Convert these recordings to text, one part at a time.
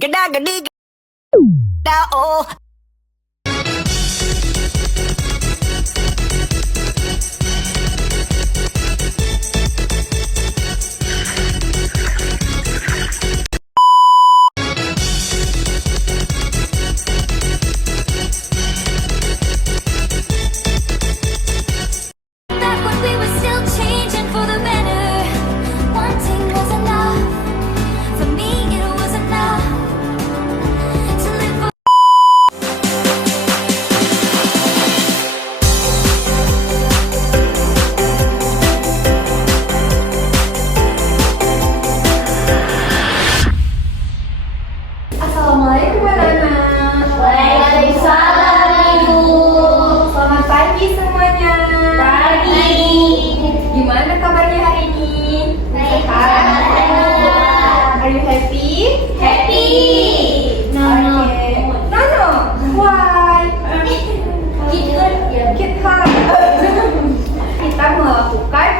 Geda gedi geda oh. Back when we were still changing for the better, wanting was enough. For me, it was enough to live for. Assalamualaikum anak-anak. Waalaikumsalam Ibu. Selamat pagi semuanya. Pagi. Gimana kabarnya hari ini? Baik. Sehat? Are you happy? Happy. No. No. Why? Gitu ya. Kita kita melakukan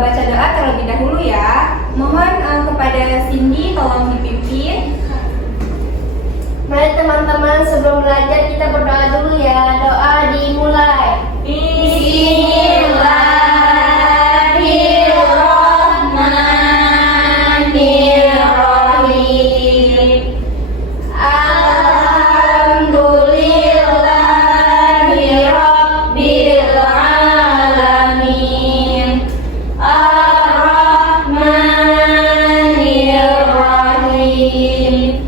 baca doa terlebih dahulu ya. Mohon kepada Cindy tolong dipimpin. Mari teman-teman, sebelum belajar kita berdoa dulu ya. Doa dimulai. Bismillahirrahmanirrahim. Alhamdulillahirabbil alamin. Ar-Rahmanirrahim.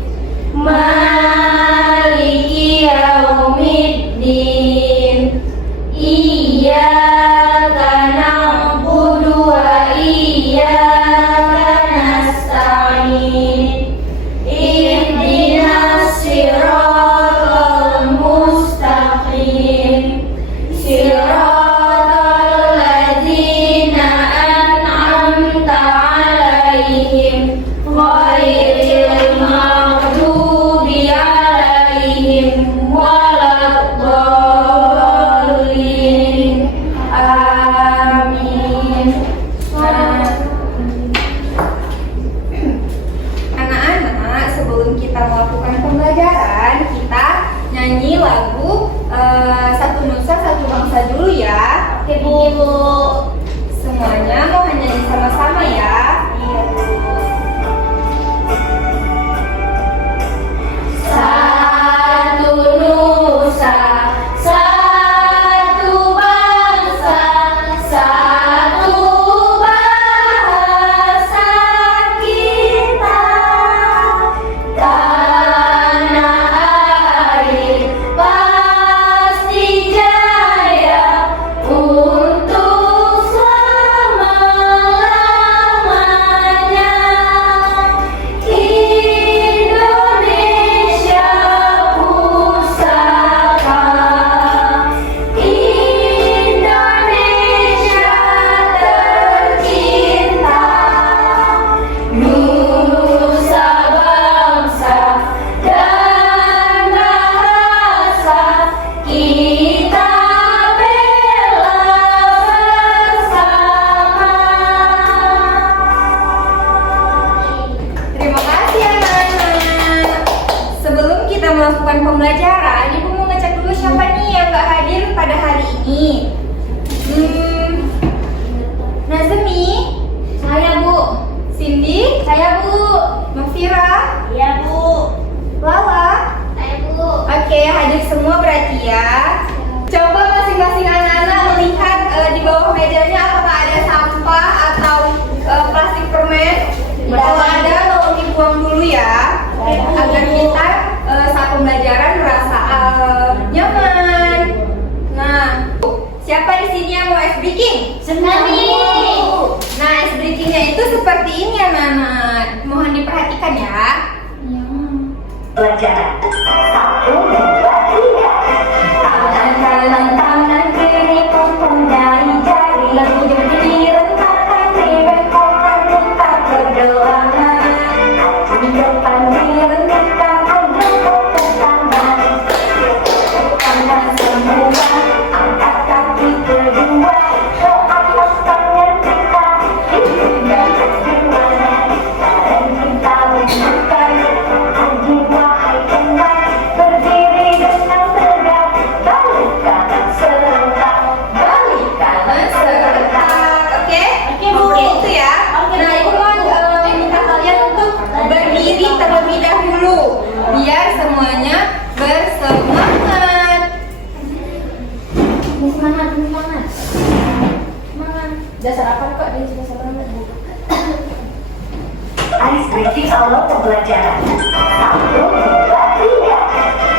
Maliki yaumiddin. Iyyaka na'budu wa iyyaka nasta'in. Ihdinas siratal mustaqim. Siratal ladzina an'amta 'alaihim ghairil maghdubi 'alaihim waladdallin. Amin. Anak-anak, sebelum kita melakukan pembelajaran, kita nyanyi lagu Satu Nusa Satu Bangsa dulu ya. Oke Bu. Semuanya mau nyanyi sama-sama ya. Satu nusa, satu bangsa, satu bahasa kita. Tanah air pasti jaya untuk selama-lamanya. Indonesia pusaka, Indonesia tercinta, nusa bangsa dan bahasa kita bela bersama. Terima kasih anak-anak. Sebelum kita melakukan pembelajaran, Ibu mau ngecek dulu siapa nih yang gak hadir pada hari ini. Nazmi, Saya Bu. Cindy, Saya Bu. Mafira, Iya Bu. Lala. Saya Bu. Oke, hadir semua berarti ya. Coba masing-masing anak-anak melihat di bawah mejanya apakah ada sampah atau plastik permen. Kalau ada, tolong dibuang dulu ya, agar kita saat pembelajaran merasa nyaman. Nah, siapa di sini yang mau ice breaking? Senami. Nah, ice breakingnya itu seperti ini anak-anak. Mohon diperhatikan ya. Pelajaran 1, 2, 3. Tangan kanan, tangan kiri, punggung jari jari. Lalu jadi rentakan di bengkokan kita berdoa. Kaki depan direntangkan, ada ke tangan. Tangan semua, angkat kaki kedua. Doa tangan kita, ini dan semua. Berisi awal pembelajaran. 1, 2, 3.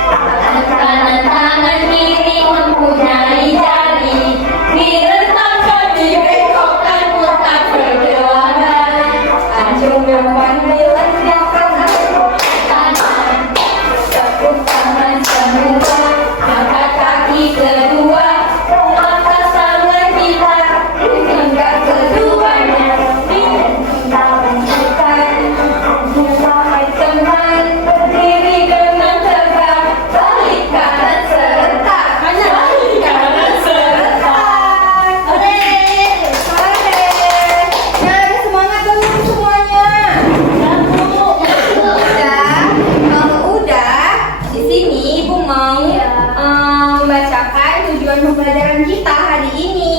Tangan kanan, tangan kiri mempunyai jari. Direntangkan, dibengkokkan, putar kedua kali. Acung depan dilenggakkan, kanan. Tepuk tangan semua, angkat kaki kedua. Angkat tangan kita, tinggal keduanya. Kita menunjukkan, wahai teman, berdiri dengan tegak. Balik kanan serentak, balik kanan serentak. Hore. Nah, ada semangat dulu semuanya. Udah. Kalau udah, di sini Ibu mau membacakan tujuan pembelajaran kita hari ini.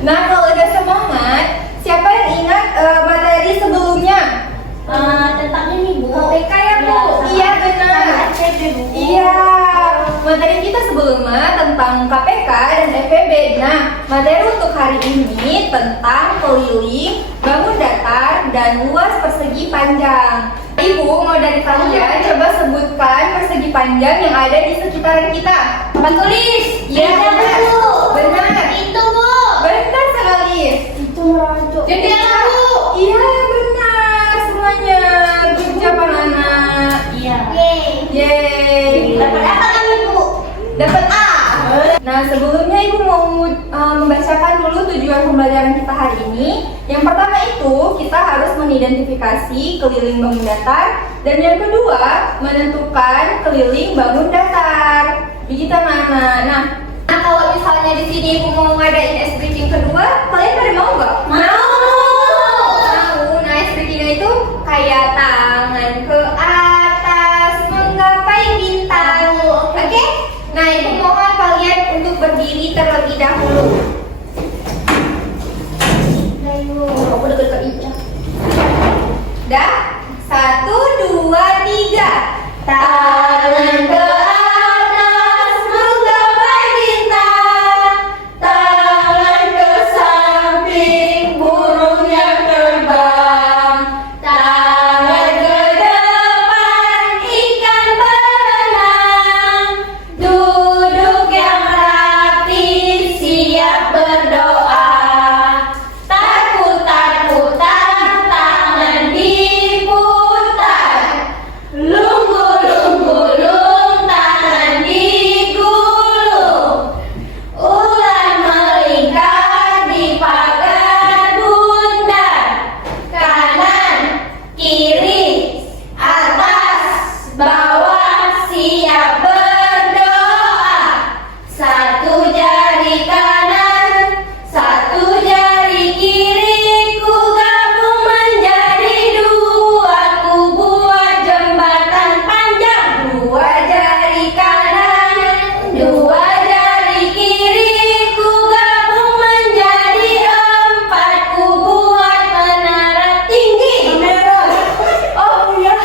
Nah, kalau udah semangat, siapa yang ingat materi sebelumnya? Tentang ini Bu. KPK ya Bu? Iya benar. Iya, materi kita sebelumnya tentang KPK dan FPB. Nah, materi untuk hari ini tentang keliling, bangun datar, dan luas persegi panjang. Ibu mau dari kalian coba sebutkan persegi panjang yang ada di sekitaran kita. Papan tulis. Iya benar. Benar. Itu Bu. Benar sekali. Itu merajuk. Jendela Bu. Iya benar semuanya. Good job anak-anak. Iya. Yeay. Dapat apa kami Bu? Dapat A. Nah, sebelumnya Ibu mau membacakan dulu tujuan pembelajaran kita hari ini. Yang pertama itu, kita harus mengidentifikasi keliling bangun datar. Dan yang kedua, menentukan keliling bangun datar. Begitu anak-anak. Nah, kalau misalnya di sini Ibu mau ngadain ice breaking kedua, kalian pada mau nggak? Mau. Nah, ice breaking itu kayak tangan ke atas menggapai bintang. Oke? Nah, Ibu mohon kalian untuk berdiri terlebih dahulu. Aku dekat ke Ica. Dah? 1, 2, 3. Tangan ke atas menggapai bintang. Tangan ke samping burung yang terbang. Tangan ke depan ikan berenang. Duduk yang rapi siap berdoa. Putar-putar tangan diputar. Lunggu-lunggu-lung tangan digulung. Ular melingkar di pagar bundar. Kanan, kiri, atas, bawah siap berdoa. Satu jari kanan, satu jari kiri, ku gabung menjadi dua, ku buat jembatan panjang. Dua jari kanan, dua jari kiri, ku gabung menjadi empat, ku buat menara tinggi. Oh iya.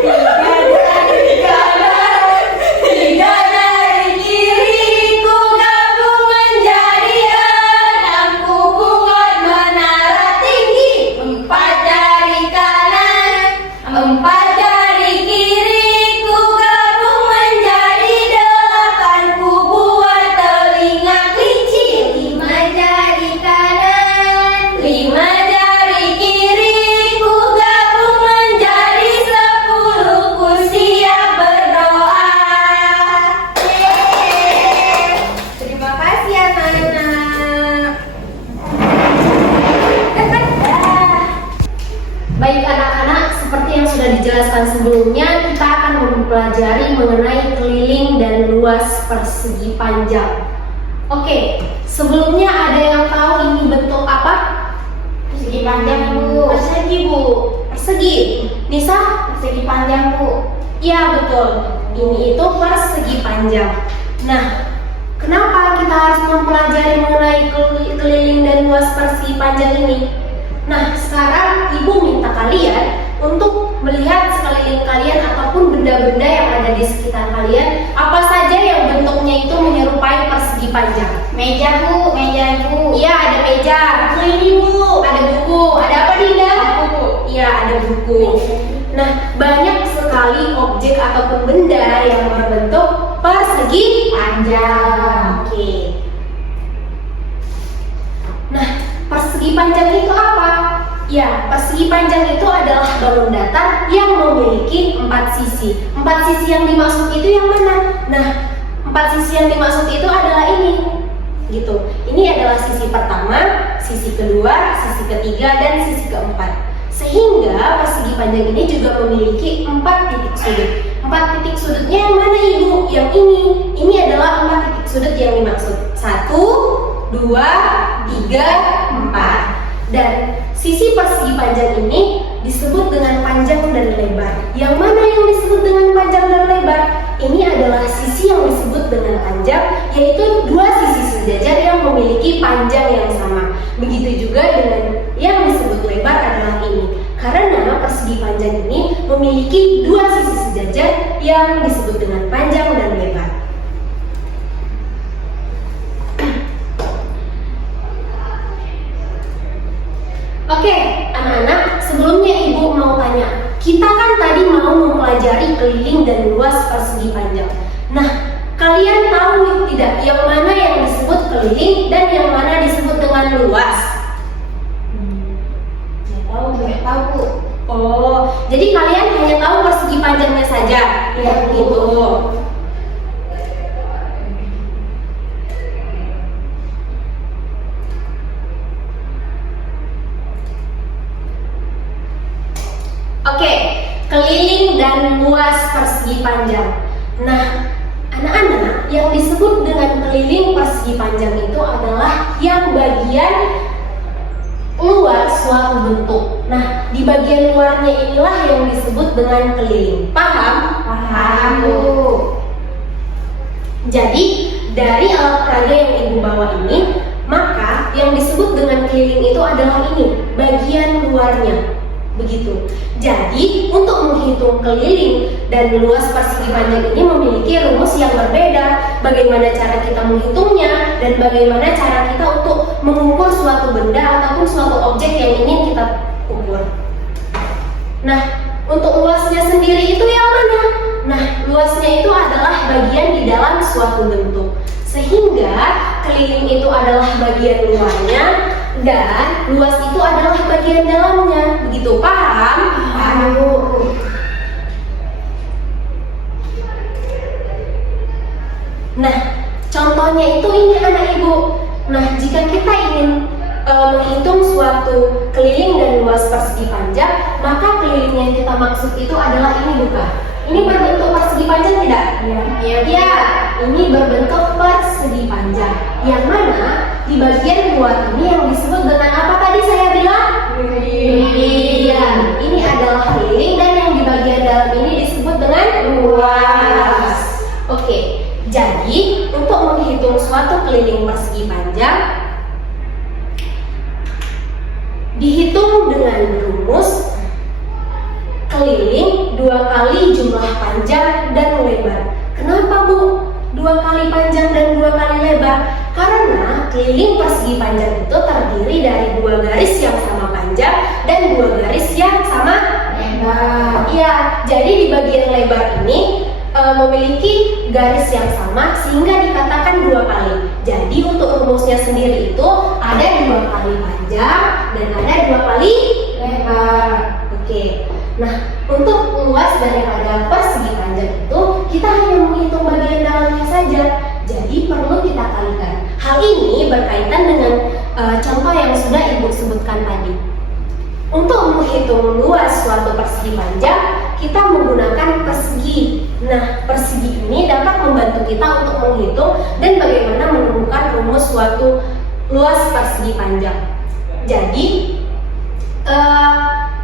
Tiga jari kanan, tiga jari kiri, ku gabung menjadi enam, ku buat menara tinggi. Empat jari kanan, empat jari kiri, ku gabung menjadi delapan, ku buat telinga kelinci. Lima jari kanan, lima jari kiri, ku gabung menjadi 10, ku siap berdoa. Yeay. Terima kasih anak-anak. Baik anak-anak, seperti yang sudah dijelaskan sebelumnya, kita akan mempelajari mengenai keliling dan luas persegi panjang. Oke, sebelumnya ada yang tahu ini bentuk apa? Persegi panjang Bu. Persegi Bu. Persegi. Nisa? Persegi panjang Bu. Iya betul. Ini itu persegi panjang. Nah, kenapa kita harus mempelajari mengenai keliling dan luas persegi panjang ini? Nah, sekarang Ibu minta kalian untuk melihat sekeliling kalian ataupun benda-benda yang ada di sekitar kalian, apa saja yang bentuknya itu menyerupai persegi panjang. Meja Bu, meja Ibu. Iya, ada meja. Ini Bu, ada buku. Ada apa Dinda? Buku. Iya, ada buku. benda yang berbentuk persegi panjang. Oke. Nah, persegi panjang itu apa? Ya, persegi panjang itu adalah balon datar yang memiliki 4 sisi. 4 sisi yang dimaksud itu yang mana? Nah, 4 sisi yang dimaksud itu adalah ini. Gitu. Ini adalah sisi pertama, sisi kedua, sisi ketiga, dan sisi keempat. Sehingga persegi panjang ini juga memiliki 4 titik sudut. 4 titik sudutnya yang mana Ibu? Yang ini. Ini adalah 4 titik sudut yang dimaksud. 1, 2, 3, 4. Dan sisi persegi panjang ini disebut dengan panjang dan lebar. Yang mana yang disebut dengan panjang dan lebar? Ini adalah sisi yang disebut dengan panjang, yaitu 2 sisi sejajar yang memiliki panjang yang sama. Begitu juga dengan yang disebut lebar adalah ini. Karena persegi panjang ini memiliki 2 sisi sejajar yang disebut dengan panjang dan lebar. Oke, anak-anak, sebelumnya Ibu mau tanya, kita kan tadi mau mempelajari keliling dan luas persegi panjang. Nah, kalian tahu tidak yang mana yang disebut keliling dan yang mana disebut dengan luas? Nggak tahu Bu. Oh, jadi kalian hanya tahu persegi panjangnya saja? Ya, gitu. Oke, keliling dan luas persegi panjang. Nah, anak-anak, yang disebut dengan keliling persegi panjang itu adalah yang bagian luar suatu bentuk. Nah, di bagian luarnya inilah yang disebut dengan keliling. Paham? Paham, Bu. Jadi, dari alat peraga yang Ibu bawa ini, maka yang disebut dengan keliling itu adalah ini, bagian luarnya. Begitu. Jadi, untuk menghitung keliling dan luas persegi panjang ini memiliki rumus yang berbeda. Bagaimana cara kita menghitungnya dan bagaimana cara kita untuk mengukur suatu benda ataupun suatu objek yang ingin kita ukur. Nah, untuk luasnya sendiri itu yang mana? Nah, luasnya itu adalah bagian di dalam suatu bentuk. Sehingga keliling itu adalah bagian luarnya dan luas itu adalah bagian dalamnya. Begitu, paham? Paham. Nah, contohnya itu ini anak Ibu. Nah, jika kita ingin menghitung suatu keliling dan luas persegi panjang, maka keliling yang kita maksud itu adalah ini, bukan? Ini berbentuk persegi panjang tidak? Iya. Ya, ini berbentuk persegi panjang. Yang mana di bagian luar ini yang disebut dengan apa tadi saya bilang? Keliling. Ini adalah keliling dan yang di bagian dalam ini disebut dengan luas. Oke, jadi untuk menghitung suatu keliling persegi panjang dihitung dengan rumus keliling 2 kali jumlah panjang dan lebar. Kenapa Bu? 2 kali panjang dan 2 kali lebar? Karena keliling persegi panjang itu terdiri dari 2 garis yang sama panjang dan 2 garis yang sama lebar. Iya, jadi di bagian lebar ini memiliki garis yang sama sehingga dikatakan 2 kali. Jadi untuk rumusnya sendiri itu ada 2 kali panjang dan ada 2 kali lebar. Oke. Nah, untuk luas daripada persegi panjang itu kita hanya menghitung bagian dalamnya saja. Jadi perlu kita kalikan. Hal ini berkaitan dengan contoh yang sudah Ibu sebutkan tadi. Untuk menghitung luas suatu persegi panjang, kita menggunakan persegi. Nah, persegi ini dapat membantu kita untuk menghitung dan bagaimana menemukan rumus suatu luas persegi panjang. Jadi,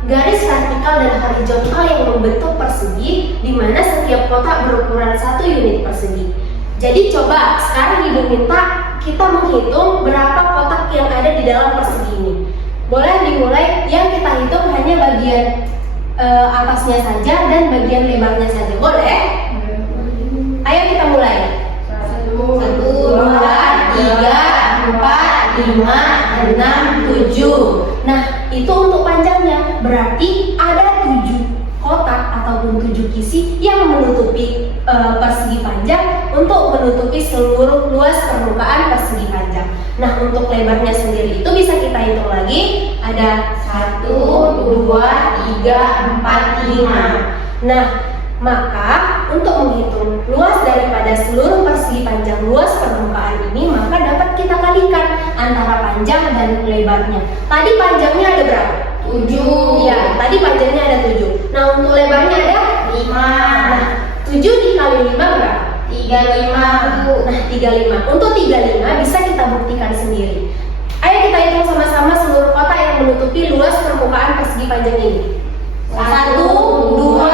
garis vertikal dan horizontal yang membentuk persegi, di mana setiap kotak berukuran 1 unit persegi. Jadi coba sekarang Ibu minta kita menghitung berapa kotak yang ada di dalam persegi ini. Boleh dimulai, yang kita hitung hanya bagian atasnya saja dan bagian lebarnya saja. Boleh? Ayo kita mulai. 1, 2, 3, 4, 5, 6, 7. Nah, itu untuk panjangnya. Berarti ada 7 kotak ataupun 7 sisi yang menutupi menutupi persegi panjang untuk menutupi seluruh luas permukaan persegi panjang. Nah, untuk lebarnya sendiri itu bisa kita hitung lagi, ada 1, 2, 3, 4, 5. Nah, maka untuk menghitung luas daripada seluruh persegi panjang luas permukaan ini, maka dapat kita kalikan antara panjang dan lebarnya. Tadi panjangnya ada berapa? 7. Ya, tadi panjangnya ada 7. Nah, untuk lebarnya ada 5. Nah, 7 dikali 5 berapa? 35. Nah, 35. Untuk 35 bisa kita buktikan sendiri. Ayo kita hitung sama-sama seluruh kotak yang menutupi luas permukaan persegi panjang ini. 1, 2,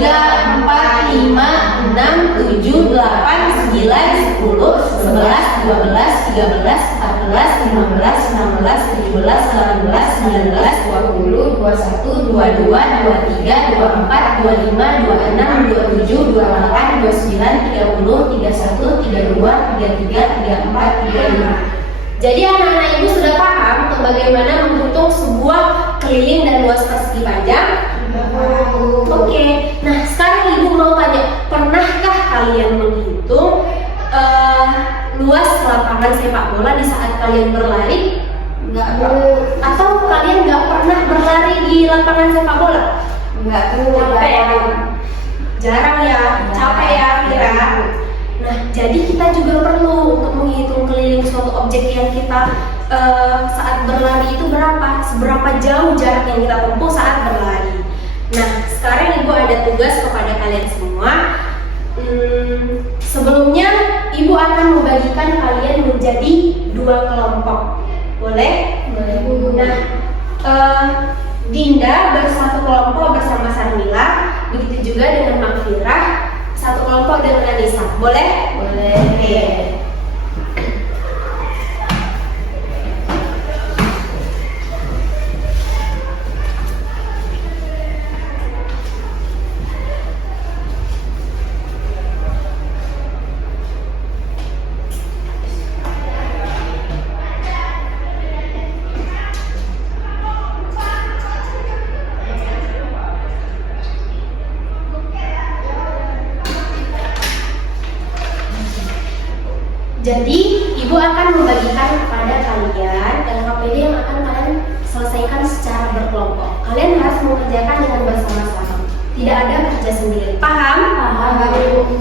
3, 4, 5, 6, 7, 8, 9, 10, 11, 12, 13, 14, 15, 16, 17, 18, 19, 20, 21, 22, 23, 24, 25, 26, 27, 28, 29, 30, 31, 32, 33, 34, 35. Jadi anak-anak ibu sudah paham untuk bagaimana menghitung sebuah keliling dan luas persegi panjang? Oke. Nah, sekarang ibu mau tanya, pernahkah kalian menghitung luas lapangan sepak bola di saat kalian berlari? Enggak, Bu. Atau kalian nggak pernah berlari di lapangan sepak bola? Enggak, Bu. Capek ya? Jarang ya? Capek ya, Mira? Nah, jadi kita juga perlu untuk menghitung keliling suatu objek yang kita saat berlari itu berapa, seberapa jauh jarak yang kita tempuh saat berlari. Nah, sekarang ibu ada tugas kepada kalian semua. Sebelumnya ibu akan membagikan kalian menjadi 2 kelompok. Boleh? Boleh, Bu. Nah, Dinda bersatu kelompok bersama Sarmila, begitu juga dengan Makfirah, satu kelompok dengan Anissa. Boleh? Boleh. Oke. Jadi, ibu akan membagikan kepada kalian LKPD yang akan kalian selesaikan secara berkelompok. Kalian harus mengerjakan dengan bersama-sama. Tidak ada kerja sendiri. Paham? Paham, Bu.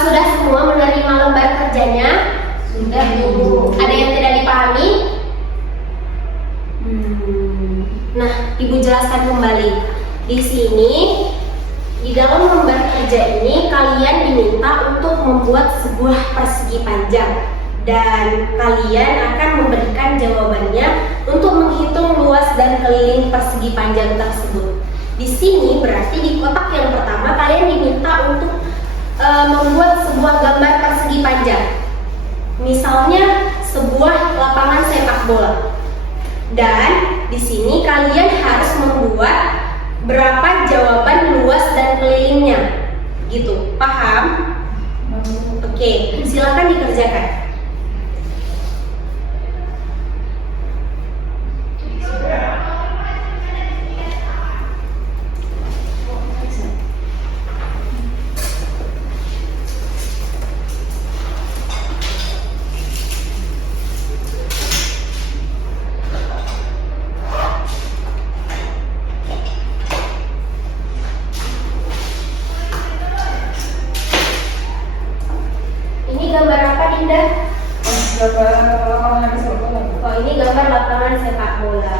Sudah semua menerima lembar kerjanya? Sudah, Bu. Ada yang tidak dipahami? Nah, ibu jelaskan kembali. Di sini, di dalam lembar kerja ini kalian diminta untuk membuat sebuah persegi panjang dan kalian akan memberikan jawabannya untuk menghitung luas dan keliling persegi panjang tersebut. Di sini berarti di kotak yang pertama kalian diminta untuk membuat sebuah gambar persegi panjang. Misalnya sebuah lapangan sepak bola. Dan di sini kalian harus membuat berapa jawaban luas dan kelilingnya. Gitu. Paham? Oke, silakan dikerjakan. Gambar apa, Dinda? Gambar lapangan sepak bola. Oh, ini gambar lapangan sepak bola.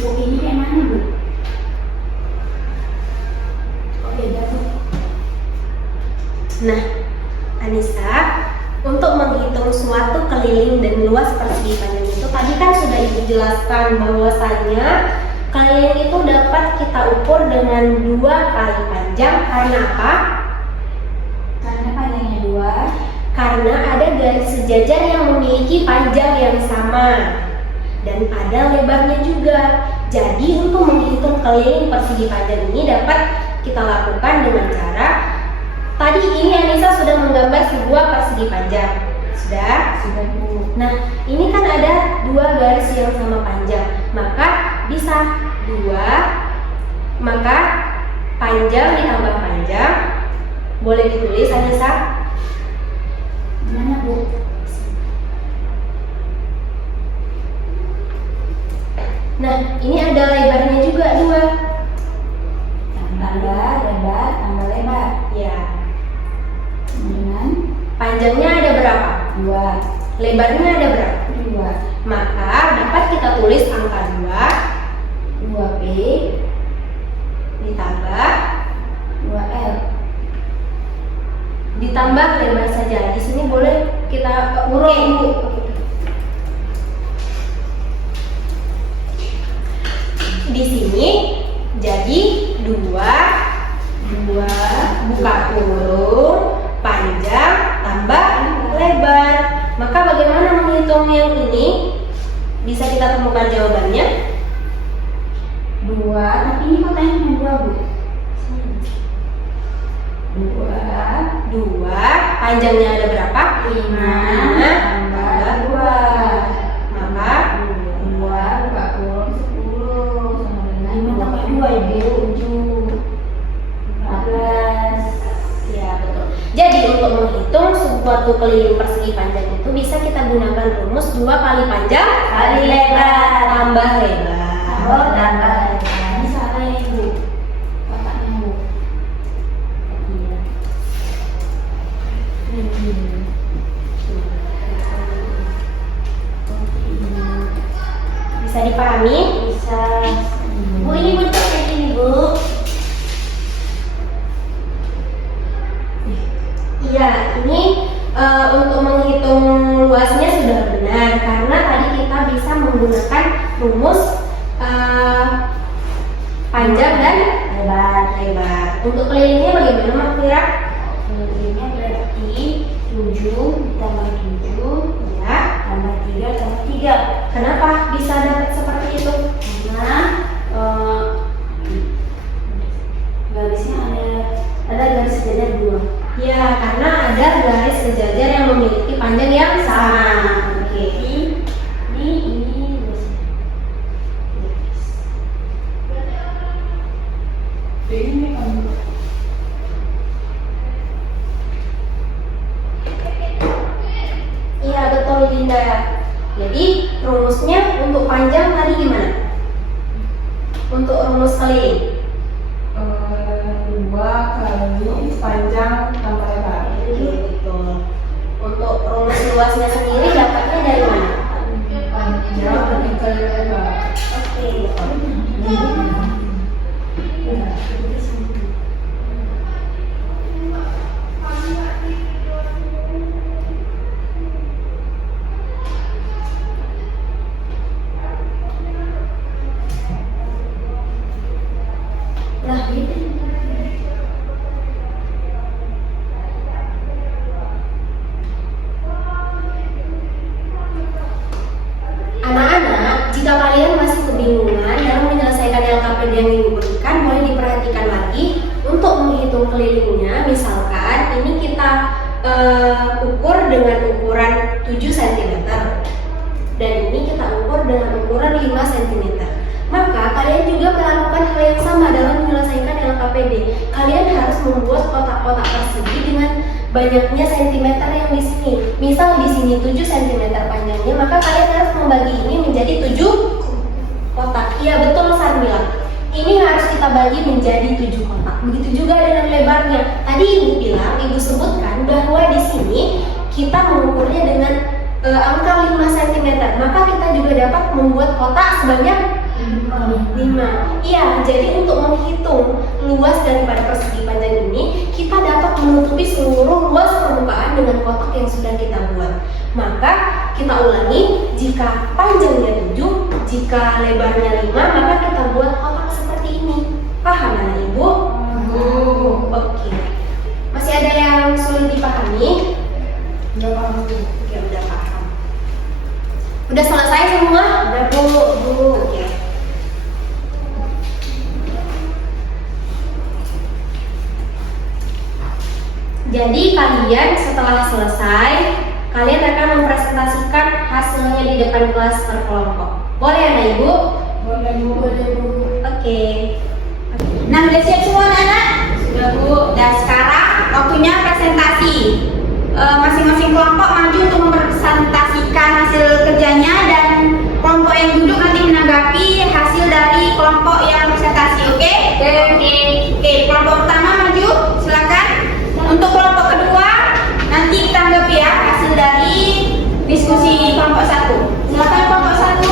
Bu, ini yang mana, Bu? Oh, beda tuh. Nah, Anissa, untuk menghitung suatu keliling dan luas persegi panjang itu tadi kan sudah ibu jelaskan bahwasanya keliling itu dapat kita ukur dengan 2 kali panjang. Karena apa? Karena panjangnya 2. Karena ada garis sejajar yang memiliki panjang yang sama dan ada lebarnya juga. Jadi untuk menghitung keliling persegi panjang ini dapat kita lakukan dengan cara tadi ini Anissa sudah menggambar sebuah persegi panjang. Sudah? Sudah, Bu. Nah, ini kan ada 2 garis yang sama panjang. Maka bisa 2, maka panjang ditambah panjang. Boleh ditulis Anissa? Gimana, Bu? Nah, ini ada lebarnya juga 2. Tambah lebar, tambah lebar. Ya. Dengan Panjangnya ada berapa? 2. Lebarnya ada berapa? 2. Maka dapat kita tulis angka 2P ditambah 2L. ditambah lebar saja. Di sini boleh kita urut. Di sini jadi 2 buka kurung panjang tambah lebar. Maka bagaimana menghitung yang ini? Bisa kita temukan jawabannya? 2, tapi ini kotanya cuma 2, Bu. 2 panjangnya ada berapa? 5 tambah 2. Maka 2 buka kurung 10 sama dengan 5 tambah 2 ya, Bu. 14. ya betul. Jadi untuk menghitung suatu keliling persegi panjang itu bisa kita gunakan rumus 2 kali panjang kali lebar tambah lebar. Oh, tambah lebar. Ini salah ini, Bu. Kotaknya, Bu. Iya. Bisa dipahami? Bisa. Bu, ini bentuk kayak gini, Bu. Iya, ini untuk menghitung luasnya sudah benar karena tadi kita bisa menggunakan rumus panjang dan lebar. Untuk kelilingnya bagaimana, Mak Fira? Kelilingnya berarti 7 ditambah 7 Ya. tambah 3 tambah 3. Kenapa bisa dapat seperti itu? Karena garisnya ada garis sejajar 2. Ya, karena ada garis sejajar yang memiliki panjang yang sama. Oke. Ini garisnya. Ini kan. Iya, betul Linda. Jadi rumusnya untuk panjang tadi gimana? Untuk rumus keliling. 2 kali panjang tambah lebar. Oke, betul. Untuk rumus luasnya sendiri dapatnya dari mana? Panjang dikali lebar. Oke. Nah, gitu. Anak-anak, jika kalian masih kebingungan dalam menyelesaikan LKPD yang ibu berikan, boleh diperhatikan lagi untuk menghitung kelilingnya. Misalkan ini kita ukur dengan ukuran 7 cm dan ini kita ukur dengan ukuran 5 cm. Maka kalian juga melakukan hal yang sama dalam menyelesaikan LKPD. Kalian harus membuat kotak-kotak persegi dengan banyaknya sentimeter yang di sini. Misal di sini 7 cm panjangnya, maka kalian harus membagi ini menjadi 7 kotak. Iya betul Sarmila. Ini harus kita bagi menjadi 7 kotak. Begitu juga dengan lebarnya. Tadi ibu bilang, ibu sebutkan bahwa di sini kita mengukurnya dengan angka 5 cm. Maka kita juga dapat membuat kotak sebanyak 5. Iya, jadi untuk menghitung luas daripada persegi panjang ini, kita dapat menutupi seluruh luas permukaan dengan kotak yang sudah kita buat. Maka kita ulangi, jika panjangnya 7, Jika lebarnya 5, maka kita buat kotak seperti ini. Paham anak ibu? Oke. Masih ada yang sulit dipahami? Udah paham Bu. Oke, udah paham. Udah selesai semua? Udah Bu. Oke. Jadi kalian setelah selesai, kalian akan mempresentasikan hasilnya di depan kelas per kelompok. Boleh anak ibu? Boleh Bu. Oke. Nah, udah siap semua anak-anak? Sudah Bu. Dan sekarang waktunya presentasi. Masing-masing kelompok maju untuk mempresentasikan hasil kerjanya dan kelompok yang duduk nanti menanggapi hasil dari kelompok yang presentasi. Oke? Oke, kelompok pertama maju, silakan. Untuk kelompok kedua nanti kita tanggapi ya hasil dari diskusi kelompok 1. Silakan kelompok 1.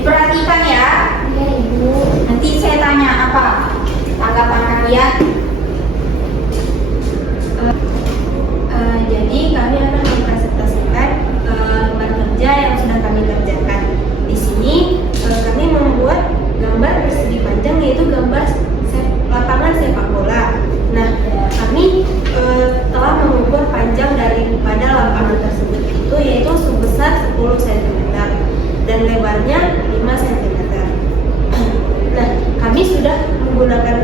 Diperhatikan ya. Iya Ibu. Nanti saya tanya apa tanggapan kalian. Jadi kami akan mempresentasikan lembar kerja yang sudah kami kerjakan. Di sini kami membuat gambar persegi panjang, yaitu gambar lapangan sepak bola. Nah, kami telah mengukur panjang daripada lapangan tersebut itu yaitu sebesar 10 cm dan lebarnya 5 cm. Nah, kami sudah menggunakan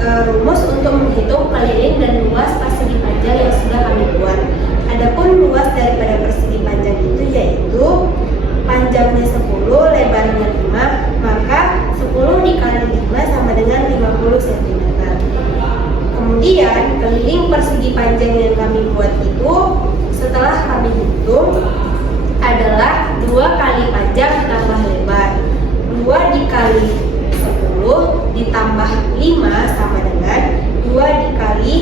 rumus untuk menghitung keliling dan luas persegi panjang yang sudah kami buat. Adapun luas daripada persegi panjang itu yaitu panjangnya 10, lebarnya 5, maka 10 dikali 5 sama dengan 50 cm. Kemudian keliling persegi panjang yang kami buat itu setelah kami hitung adalah 2 kali panjang ditambah lebar. 2 dikali 10 ditambah 5 sama dengan 2 dikali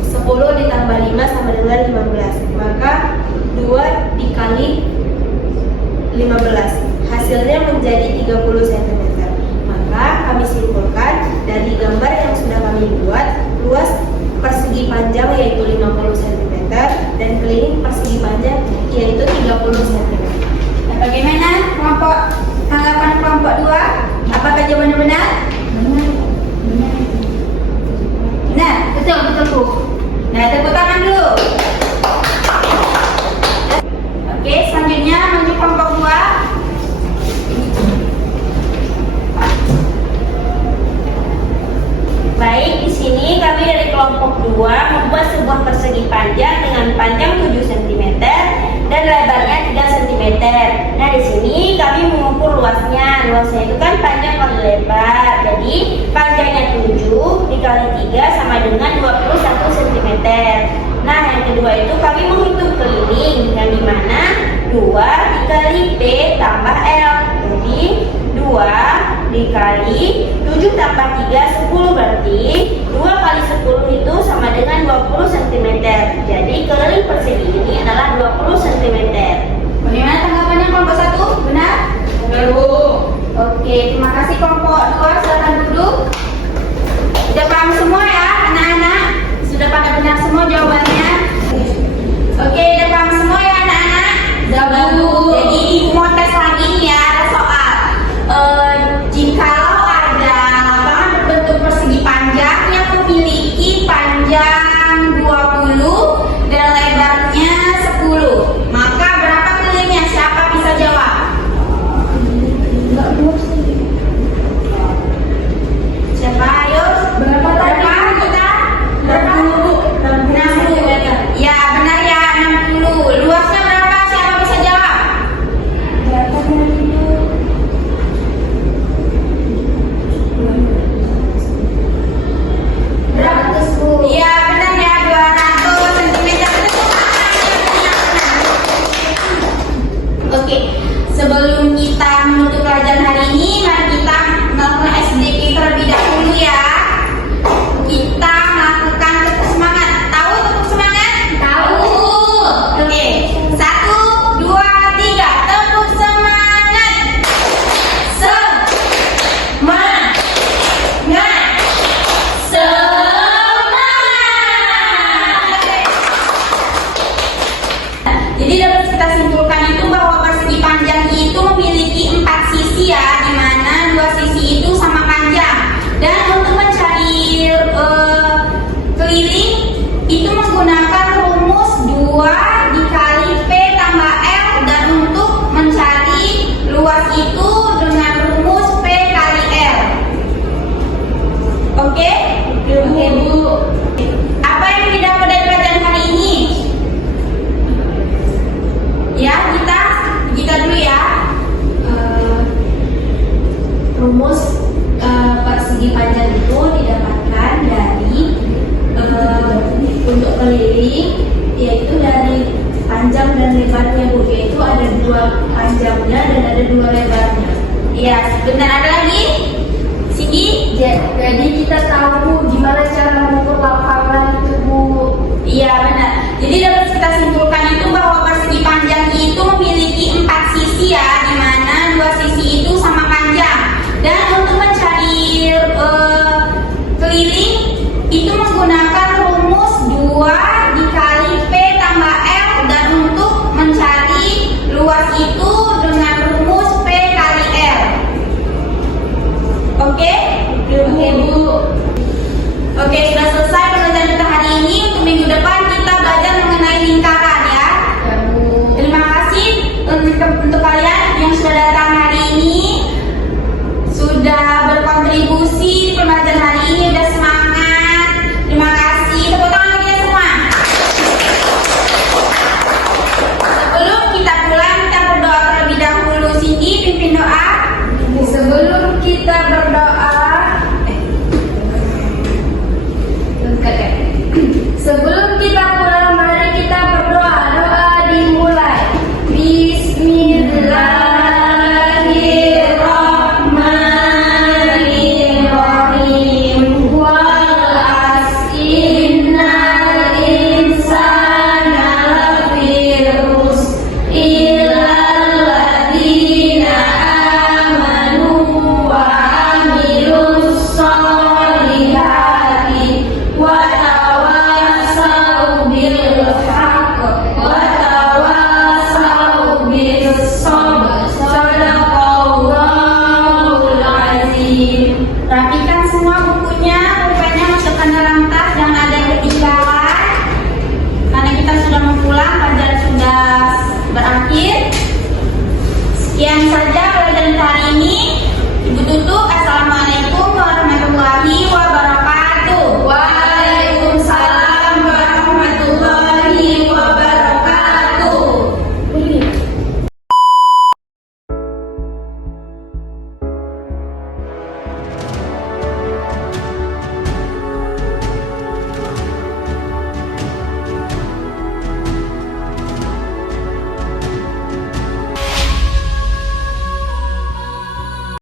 10 ditambah 5 sama dengan 15. Maka 2 dikali 15 hasilnya menjadi 30 cm. Maka kami simpulkan dari gambar yang sudah kami buat, luas persegi panjang yaitu 50 cm dan keliling persegi panjang yaitu 30 cm. Bagaimana tanggapan kelompok 2? Apakah jawabannya benar? Benar, betul Bu. Nah, tepuk tangan dulu. Oke, selanjutnya maju kelompok 2. Baik, di sini kami dari kelompok 2 membuat sebuah persegi panjang dengan panjang 7 cm dan lebarnya 3 cm. Nah, di sini kami mengukur luasnya. Luasnya itu kan panjang kali lebar. Jadi, panjangnya 7 dikali 3 sama dengan 21 cm. Nah, yang kedua itu kami menghitung keliling yang dimana 2 dikali P tambah L. Jadi, 2 dikali 7 tambah 3, 10, berarti 2 kali 10 itu sama dengan 20 cm. Jadi keliling persegi ini adalah 20 cm. Bagaimana tanggapannya kelompok 1? Benar? Benar Bu. Oke, terima kasih kelompok 2. Silakan duduk. Sudah paham semua ya anak-anak? Sudah pada benar semua jawabannya? Oke, sudah paham semua ya anak-anak? Sudah Bu. Jadi mau tes lagi nih ya, ada soal. Jikalau ada lapangan berbentuk persegi panjang yang memiliki panjang 20 dan lebar Iya, sebentar ada lagi. Cindy? Jadi kita tahu Bu, gimana cara mengukur lapangan itu Bu. Iya benar. Jadi dapat